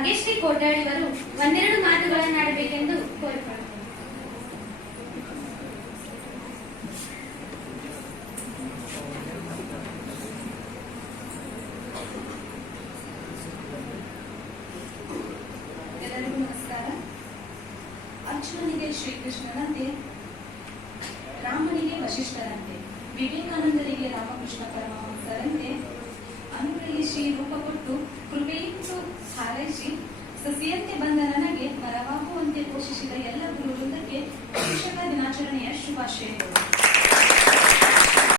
ಭಾಗ್ಯಶ್ರೀ ಕೋಟ್ಯಾಡಿವರು ಒಂದೆರಡು ಮಾತುಗಳನ್ನಾಡಬೇಕೆಂದು ಕೋರಿಕೊಳ್ಳುತ್ತೇನೆ. ಎಲ್ಲರಿಗೂ ನಮಸ್ಕಾರ. ಅರ್ಜುನನಿಗೆ ಶ್ರೀಕೃಷ್ಣನಂತೆ, ರಾಮನಿಗೆ ವಶಿಷ್ಠರಂತೆ, ವಿವೇಕಾನಂದರಿಗೆ ರಾಮಕೃಷ್ಣ ಪರಮಹಂಸರಂತೆ, ಅನುರಲ್ಲಿ ಶ್ರೀ ರೂಪ ಕೊಟ್ಟು ಕೃಪೆಯಿಟ್ಟು ಹಾರೈಸಿ ಸಸಿಯಂತೆ ಬಂದ ನನಗೆ ಮರವಾಗುವಂತೆ ಪೋಷಿಸಿದ ಎಲ್ಲ ಗುರು ವೃಂದಕ್ಕೆ ಶಿಕ್ಷಕ ದಿನಾಚರಣೆಯ ಶುಭಾಶಯಗಳು.